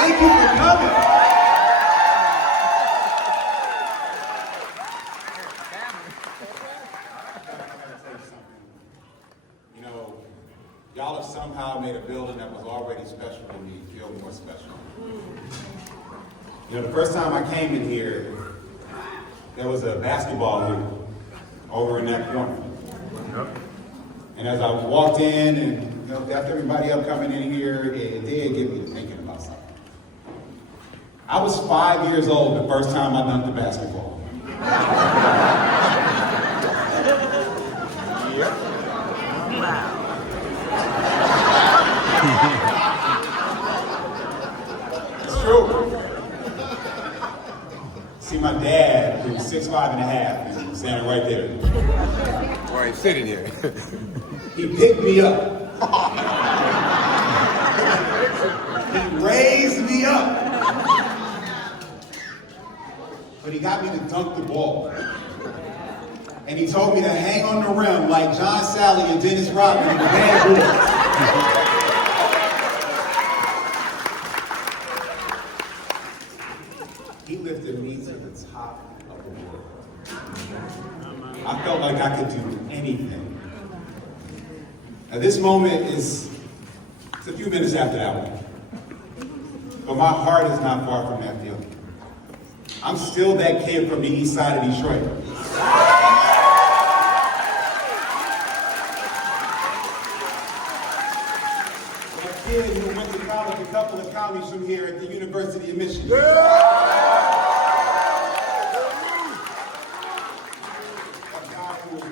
Thank you for coming. You know, y'all have somehow made a building that was already special to me feel more special. You know, the first time I came in here, there was a basketball hoop over in that corner. Yep. And as I walked in and got everybody up coming in here, it did get me thinking about something. I was 5 years old the first time I dunked the basketball. Yep. Wow. It's true. See, my dad, who's 6'5.5", is standing right there. Or he's sitting here. He picked me up. He raised me up. But he got me to dunk the ball. And he told me to hang on the rim like John Sally and Dennis Rodman in the Bad Boys. He lifted me to the top of the world. I felt like I could do anything. Now this moment it's a few minutes after that one. But my heart is not far from that feeling. I'm still that kid from the east side of Detroit. That kid who went to college a couple of counties from here at the University of Michigan.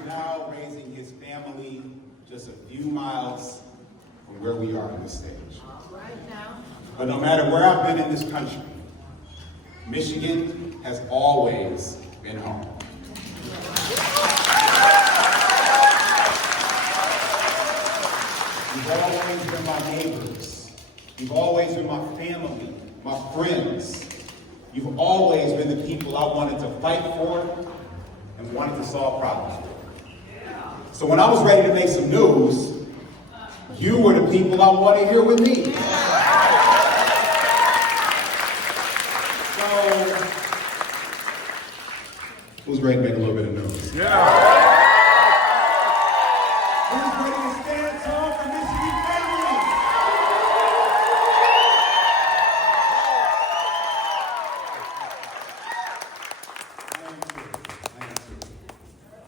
Now raising his family just a few miles from where we are on this stage. But no matter where I've been in this country, Michigan has always been home. You've always been my neighbors. You've always been my family, my friends. You've always been the people I wanted to fight for and wanted to solve problems with. So when I was ready to make some news, you were the people I wanted here with me. So, who's ready to make a little bit of news? Yeah. Who's ready to stand tall for Michigan family?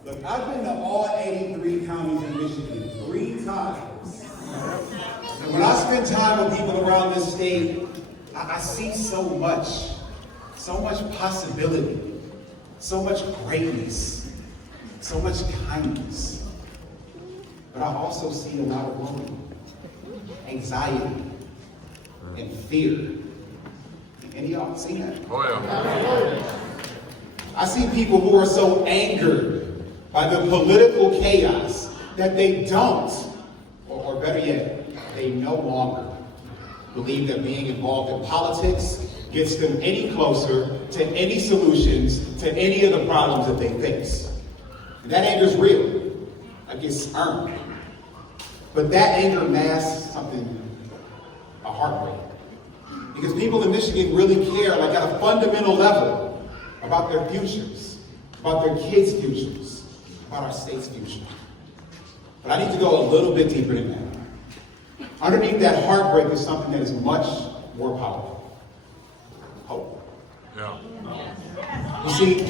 Look, I've been to all 83 counties in Michigan 3 times. And when I spend time with people around this state, I see so much possibility, so much greatness, so much kindness. But I also see a lot of worry, anxiety, and fear. Any of y'all see that? Oh, yeah. I see people who are so angered by the political chaos that they don't, or better yet, they no longer believe that being involved in politics gets them any closer to any solutions to any of the problems that they face. And that anger is real. Like it's earned. But that anger masks something, a heartbreak. Because people in Michigan really care, like at a fundamental level, about their futures, about their kids' futures, about our state's future. But I need to go a little bit deeper than that. Underneath that heartbreak is something that is much more powerful. Hope. Yeah. You see,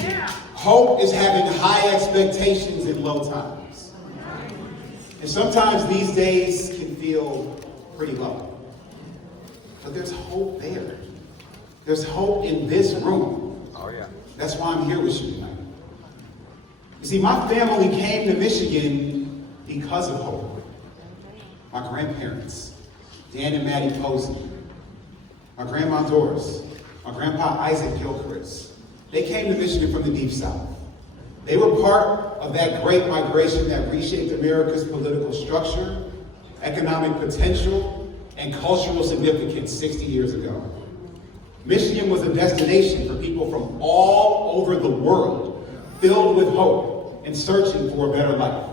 hope is having high expectations in low times. And sometimes these days can feel pretty low. But there's hope there. There's hope in this room. Oh, yeah. That's why I'm here with you tonight. You see, my family came to Michigan because of hope. My grandparents, Dan and Maddie Posey, my grandma Doris, my grandpa Isaac Gilchrist, they came to Michigan from the Deep South. They were part of that great migration that reshaped America's political structure, economic potential, and cultural significance 60 years ago. Michigan was a destination for people from all over the world, filled with hope and searching for a better life.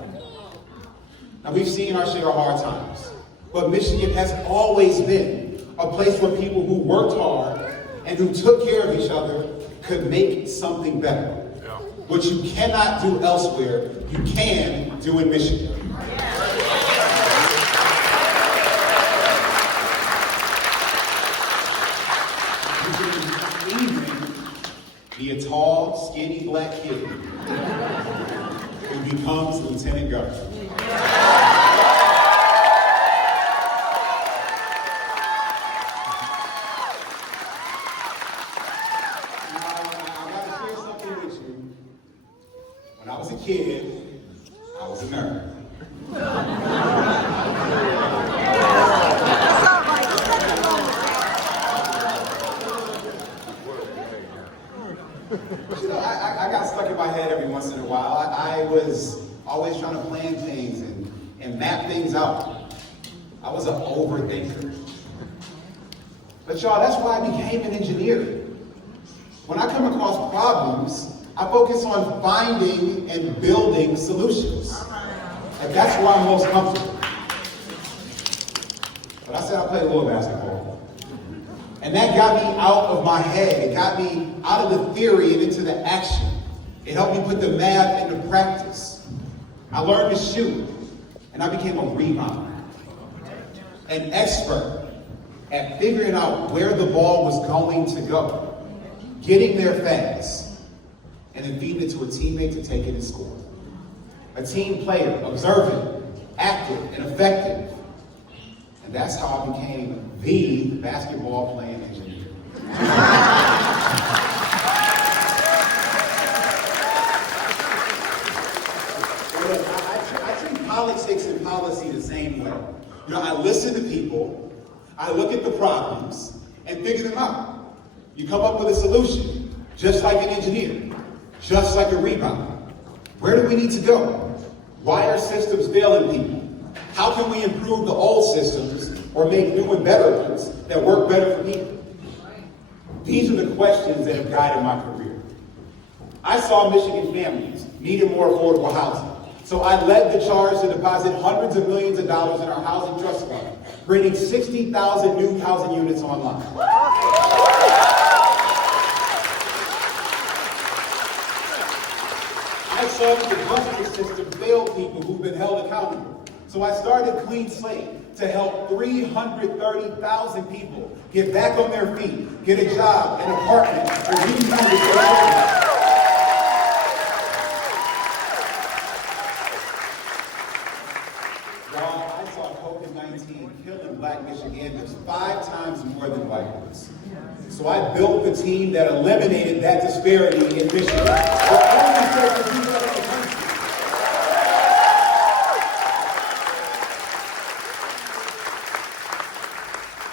Now, we've seen our share of hard times, but Michigan has always been a place where people who worked hard and who took care of each other could make something better. What you cannot do elsewhere, you can do in Michigan. You can even be a tall, skinny black kid who becomes lieutenant governor. When I was a kid, I was a nerd. You know, I got stuck in my head every once in a while. I was always trying to plan things and map things out. I was an overthinker. But y'all, that's why I became an engineer. When I come across problems, I focus on finding and building solutions. And that's where I'm most comfortable. But I said I played a little basketball. And that got me out of my head. It got me out of the theory and into the action. It helped me put the math into practice. I learned to shoot, and I became a rebounder. An expert at figuring out where the ball was going to go, getting there fast, and then feeding it to a teammate to take it and score. A team player, observant, active, and effective. And that's how I became the basketball playing engineer. I treat politics and policy the same way. You know, I listen to people, I look at the problems, and figure them out. You come up with a solution, just like an engineer, just like a rebounder. Where do we need to go? Why are systems failing people? How can we improve the old systems or make new and better ones that work better for people? These are the questions that have guided my career. I saw Michigan families needing more affordable housing. So I led the charge to deposit hundreds of millions of dollars in our housing trust fund, bringing 60,000 new housing units online. I saw that the justice system failed people who've been held accountable. So I started Clean Slate to help 330,000 people get back on their feet, get a job, an apartment, or reunite with their children. Y'all, I saw COVID-19 killing Black Michiganders 5 times more than white ones. So I built the team that eliminated that disparity in Michigan.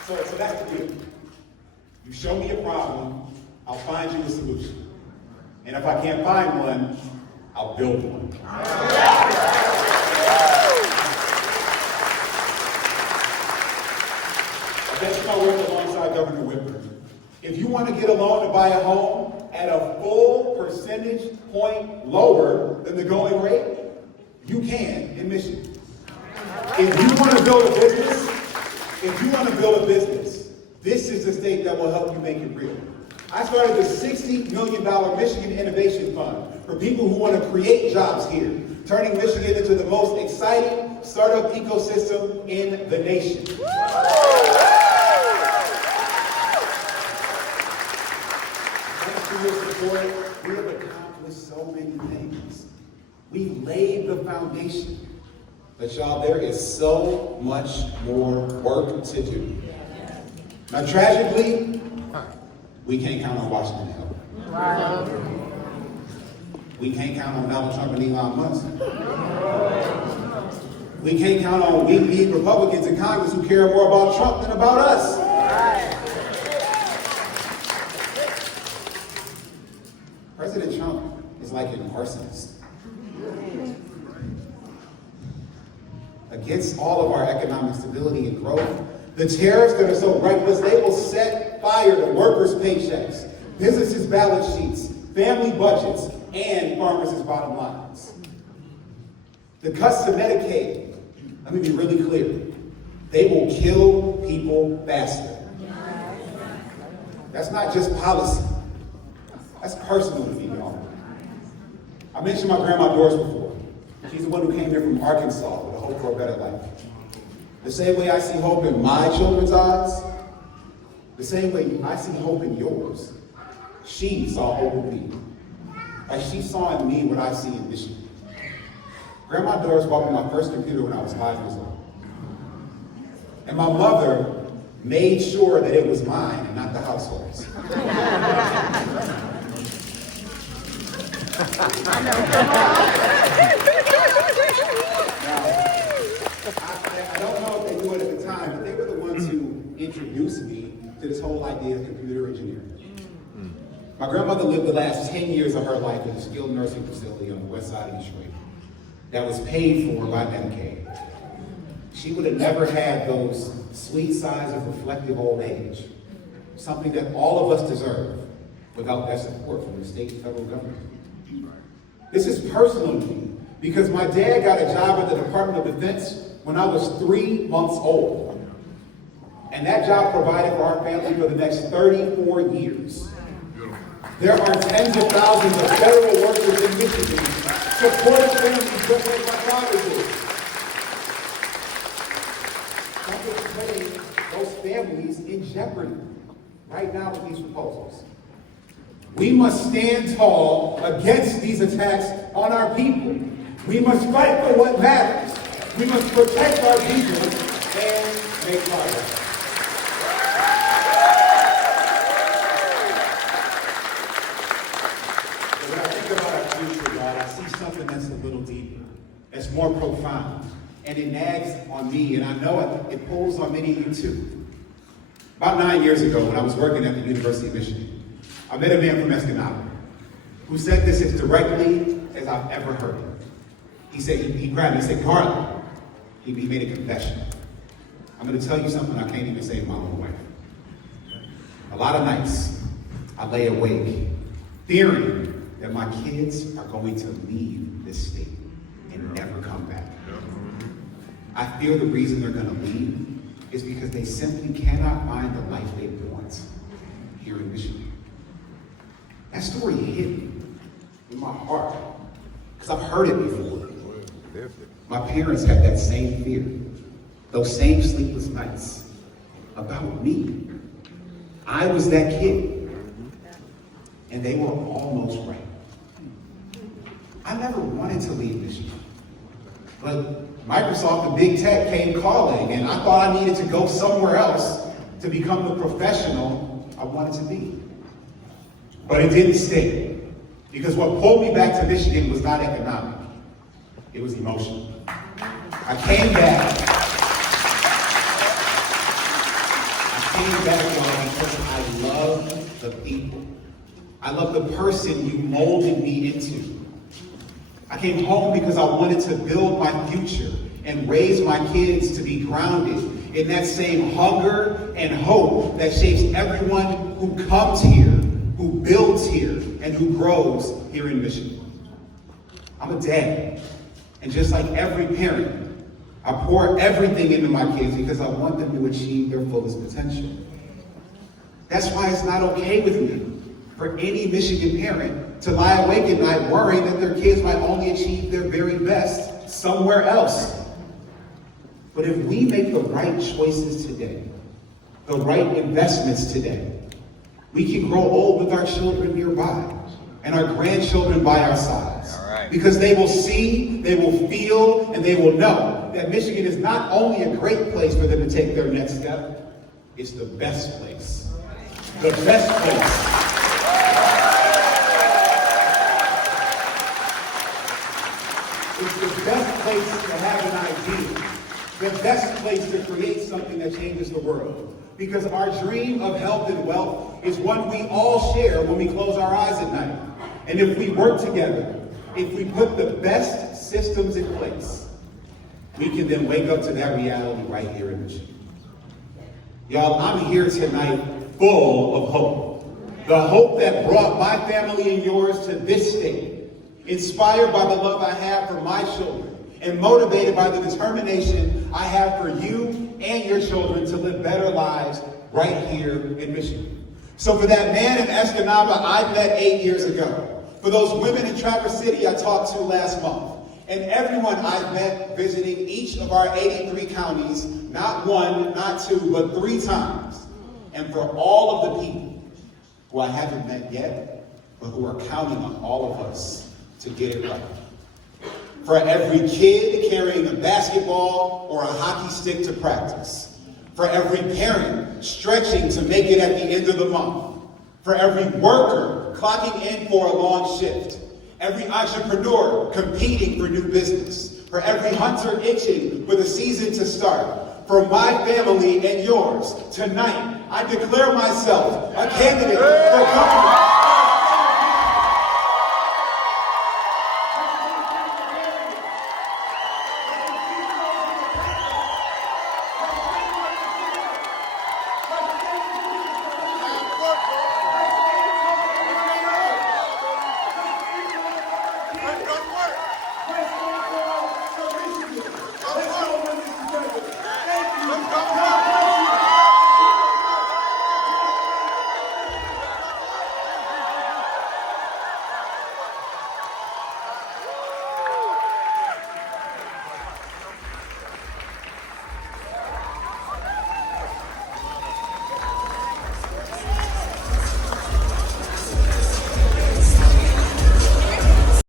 So that's the deal. You show me a problem, I'll find you a solution. And if I can't find one, I'll build one. That's my work alongside Governor Whitmer. If you want to get a loan to buy a home at a full percentage point lower than the going rate, you can in Michigan. If you want to build a business, this is the state that will help you make it real. I started the $60 million Michigan Innovation Fund for people who want to create jobs here, turning Michigan into the most exciting startup ecosystem in the nation. Thanks to your support, we have accomplished so many things. We laid the foundation. But y'all, there is so much more work to do. Now, tragically, we can't count on Washington to help. Wow. We can't count on Donald Trump and Elon Musk. We can't count on weak-kneed Republicans in Congress who care more about Trump than about us. President Trump is like an arsonist. Against all of our economic stability and growth, the tariffs that are so reckless, they will set fire to workers' paychecks, businesses' balance sheets, family budgets, and farmers' bottom lines. The cuts to Medicaid, let me be really clear, they will kill people faster That's not just policy. That's personal to me, y'all. I mentioned my grandma Doris before. She's the one who came here from Arkansas with a hope for a better life. The same way I see hope in my children's eyes, the same way I see hope in yours, she saw hope in me. Like she saw in me what I see in Michigan. Grandma Doris bought me my first computer when I was 5 years old. And my mother made sure that it was mine and not the household's. I don't know if they knew it at the time, but they were the ones who introduced me to this whole idea of computer engineering. My grandmother lived the last 10 years of her life in a skilled nursing facility on the west side of Detroit that was paid for by Medicaid. She would have never had those sweet sighs of reflective old age, something that all of us deserve, without that support from the state and federal government. This is personal to me because my dad got a job at the Department of Defense when I was 3 months old. And that job provided for our family for the next 34 years. There are tens of thousands of federal workers in Michigan supporting families just like my father did. That is putting those families in jeopardy right now with these proposals. We must stand tall against these attacks on our people. We must fight for what matters. We must protect our people and make progress. When I think about our future, God, I see something that's a little deeper, that's more profound, and it nags on me, and I know it pulls on many of you too. About 9 years ago, when I was working at the University of Michigan, I met a man from Escanaba who said this as directly as I've ever heard it. He said, he grabbed me, he said, Carly, he made a confession. I'm going to tell you something I can't even say to my own wife. A lot of nights, I lay awake, fearing that my kids are going to leave this state and never come back. I fear the reason they're going to leave is because they simply cannot find the life they want here in Michigan. That story hit me in my heart because I've heard it before. My parents had that same fear, those same sleepless nights about me. I was that kid, and they were almost right. I never wanted to leave Michigan, but Microsoft and Big Tech came calling, and I thought I needed to go somewhere else to become the professional I wanted to be. But it didn't stay, because what pulled me back to Michigan was not economic, it was emotional. I came back y'all, because I love the people. I love the person you molded me into. I came home because I wanted to build my future and raise my kids to be grounded in that same hunger and hope that shapes everyone who comes here, who builds here, and who grows here in Michigan. I'm a dad, and just like every parent, I pour everything into my kids because I want them to achieve their fullest potential. That's why it's not okay with me for any Michigan parent to lie awake at night worrying that their kids might only achieve their very best somewhere else. But if we make the right choices today, the right investments today, we can grow old with our children nearby and our grandchildren by our sides. Right. Because they will see, they will feel, and they will know that Michigan is not only a great place for them to take their next step, it's the best place. The best place. It's the best place to have an idea. The best place to create something that changes the world. Because our dream of health and wealth is one we all share when we close our eyes at night. And if we work together, if we put the best systems in place, we can then wake up to that reality right here in Michigan. Y'all, I'm here tonight full of hope. The hope that brought my family and yours to this state, inspired by the love I have for my children, and motivated by the determination I have for you and your children to live better lives right here in Michigan. So for that man in Escanaba I met 8 years ago, for those women in Traverse City I talked to last month, and everyone I've met visiting each of our 83 counties, not one, not two, but 3 times, and for all of the people who I haven't met yet, but who are counting on all of us to get it right. For every kid carrying a basketball or a hockey stick to practice. For every parent stretching to make it at the end of the month. For every worker clocking in for a long shift. Every entrepreneur competing for new business. For every hunter itching for the season to start. For my family and yours, tonight I declare myself a candidate for government.